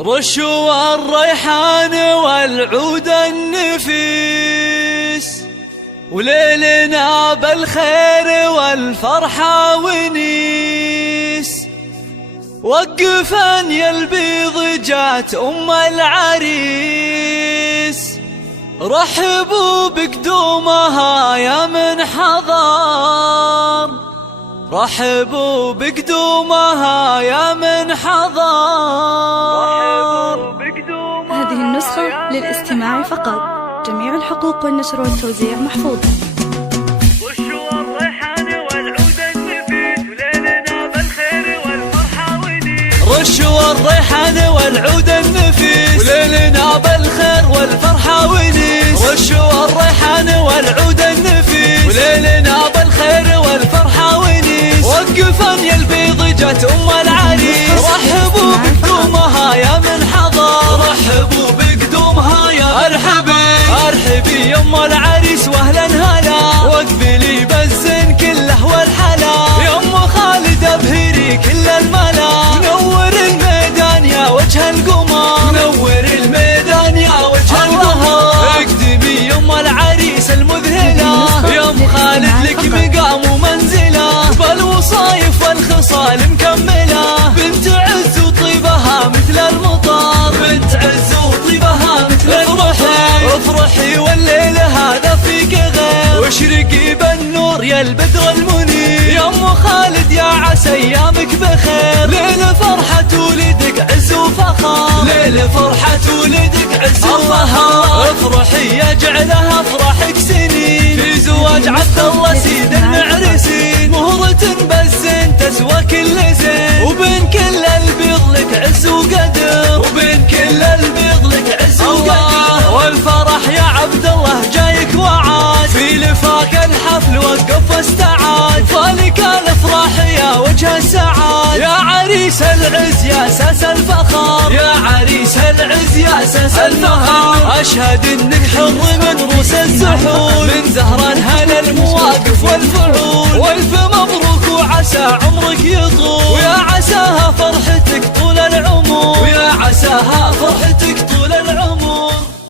رشوا الريحان والعود النفيس، وليلنا بالخير والفرحة ونيس. وقفن يا البيض جات أم العريس، رحبوا بقدومها يا من حضر، رحبوا بقدومها يا من حضر. هذه النسخة للاستماع فقط، جميع الحقوق والنشر والتوزيع محفوظة. رشوا الريحان والعود النفيس، وليلنا بالخير والفرحة ونيس. رشوا الريحان والعود النفيس، وليلنا بالخير والفرحة ونيس. رشوا الريحان والعود النفيس، وليلنا بالخير والفرحة ونيس. وقفن يا البيض جت أم العريس، رحبوا بقدومها يا من حضر، رحبوا بقدومها يا ارحبي ارحبي يا ام العريس واهلا هلا. واقبلي بالزين كله والحلا، يا ام خالد ابهري كل الملا. نور الميدان يا وجه القمر، نور الميدان يا وجه القمر. اقدمي يا ام العريس المذهله، يا ام خالد لك مقام ومنزله، بالوصايف والخصال مكمله. بنت عز وطيبها مثل المطر، بنت عز وطيبها مثل المطر. افرحي والليل هذا فيك غير، واشرقي بالنور يا البدر المنير. يا ام خالد يا عسى ايامك بخير، ليل فرحة ولدك عز وفخر، ليل فرحة ولدك عز وفخر. افرحي يجعلها افراحك سنين، في زواج عبد الله سيد المعرسين. مهرة بالزين تسوى كل زين، وبين كل البيض لك عز وقدر، وبين كل البيض لك عز وقدر. والفرح يا عبد الله جايك وعاد، في لفاك الحفل وقف واستعاد. فالك الافراح يا وجه السعاد، يا عريس العز يا اساس الفخر، يا عريس العز يا اساس الفخر. اشهد انك حر من روس السحول، من زهران هل المواقف والفعول.